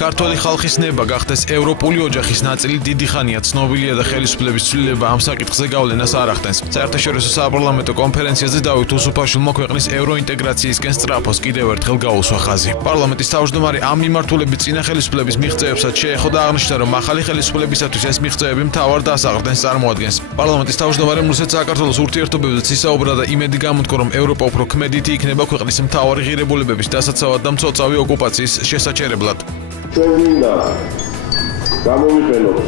ქართველი ხალხის ნება გახდეს ევროპული ოჯახის ნაწილი დიდი ხანია ცნობილია და ხელისუფლების ცვლილება ამ საკითხზე გავლენას არ ახდენს. საერთაშორისო საპარლამენტო კონფერენციაზე დავით უსუფაშვილმა ქვეყნის ევროინტეგრაციისკენ სწრაფოს კიდევ ერთხელ გაუსვა ხაზი. პარლამენტის თავმჯდომარე ამ მიმართულებით წინა ხელისუფლების მიღწევებსაც შეეხო და აღნიშნა, რომ ახალი ხელისუფლებისათვის ეს მიღწევები მთავარ დასაყრდენს წარმოადგენს. პარლამენტის თავმჯდომარემ რუსეთს საქართველოს ურთიერთობებზეც ისაუბრა და იმედი გამოთქვა, რომ ევროპა უფრო ქმედითი იქნება ქვეყნის მთავარი ღირებულებების დასაცავად და მცოცავი ოკუპაციის შესაჩერებლად. ჩვენ გვინდა გამოვიყენოთ,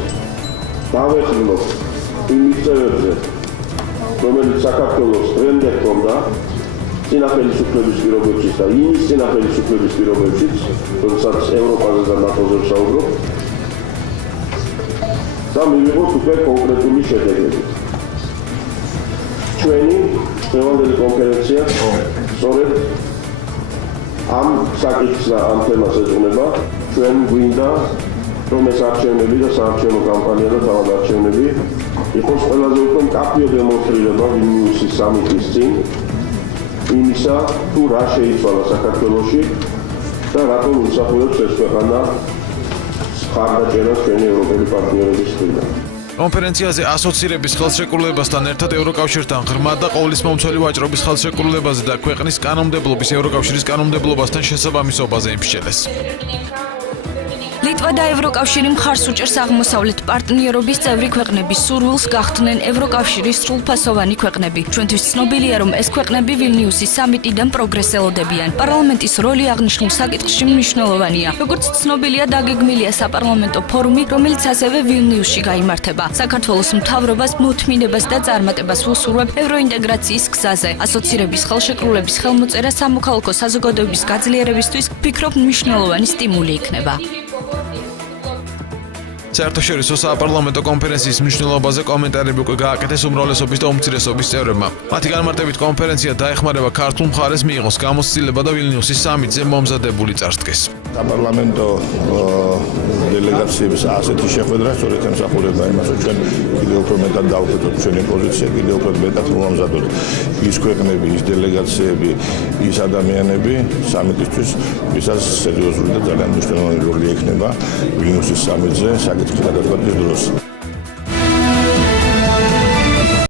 დავეხმაროთ იმ მიღწევებზე, რომელიც საქართველოს დღემდე ჰქონდა წინა ხელისუფლების პირობებშიც და იმის წინა ხელისუფლების პირობებშიც, როდესაც ევროპაზე და ნატოზე ვსაუბრობ, და მივიღოთ უკვე კონკრეტული შედეგები. ჩვენი დღევანდელი კონფერენცია სწორედ ამ საკითხს და ამ თემას ეძღვნება. ჩვენ გვინდა, რომ ეს არჩევნები და საარჩევნო კამპანია და თავად არჩევნები იყოს ყველაზე უფრო მკაფიო დემონსტრირება ვილნიუსის სამიტის წინ იმისა, თუ რა შეიცვალა საქართველოში და რატომ უსახურებს ეს ქვეყანა ხარდაჭერას ჩვენი ევროპელი პარტნიორების მხრიდან. კონფერენციაზე ასოცირების ხელშეკრულებასთან ერთად ევროკავშირთან ღრმა და ყოვლისმომცველი ვაჭრობის ხელშეკრულებაზე და ქვეყნის კანონმდებლობის ევროკავშირის კანონმდებლობასთან შესაბამისობაზე იმსჯელეს. ლიტვა და ევროკავშირი მხარს უჭერს აღმოსავლეთ პარტნიორობის წევრი ქვეყნების სურვილს გახდნენ ევროკავშირის სრულფასოვანი ქვეყნები. ჩვენთვის ცნობილია, რომ ეს ქვეყნები ვილნიუსის სამიტიდან პროგრესელოდებიან. პარლამენტის როლი აღნიშნულ საკითხში მნიშვნელოვანია. როგორც ცნობილია, დაგეგმილია საპარლამენტო ფორუმი, რომელიც ასევე ვილნიუსში გაიმართება. საქართველოს მთავრობას მოთმინებას და წარმატებას უსურვებ ევროინტეგრაციის გზაზე. ასოცირების ხელშეკრულების ხელმოწერა სამოქალაქო საზოგადოების გაძლიერებისთვის ვფიქრობ მნიშვნელოვანი სტიმული იქნება. საერთაშორისო საპარლამენტო კონფერენციის მნიშვნელობაზე კომენტარები უკვე გააკეთეს უმრავლესობის და უმცირესობის წევრებმა. მათი განმარტებით კონფერენცია დაეხმარება ქართულ მხარეს მიიღოს გამოცდილება და ვილნიუსის სამიტზე მომზადებული წარსდგეს. საპარლამენტო დელეგაციების ასეთი შეხვედრა სწორედ ემსახურება იმას, რომ ჩვენ კიდევ უფრო მეტად დავუკვირდოთ ჩვენი პოზიცია, კიდევ უფრო მეტად მომზადოთ ის ქვეყნები, ის დელეგაციები, ის ადამიანები სამიტისთვის, ვისაც სერიოზული და ძალიან მნიშვნელოვანი როლი ექნება ვილნიუსის სამიტზე საკითხის გადაწყვეტის დროს.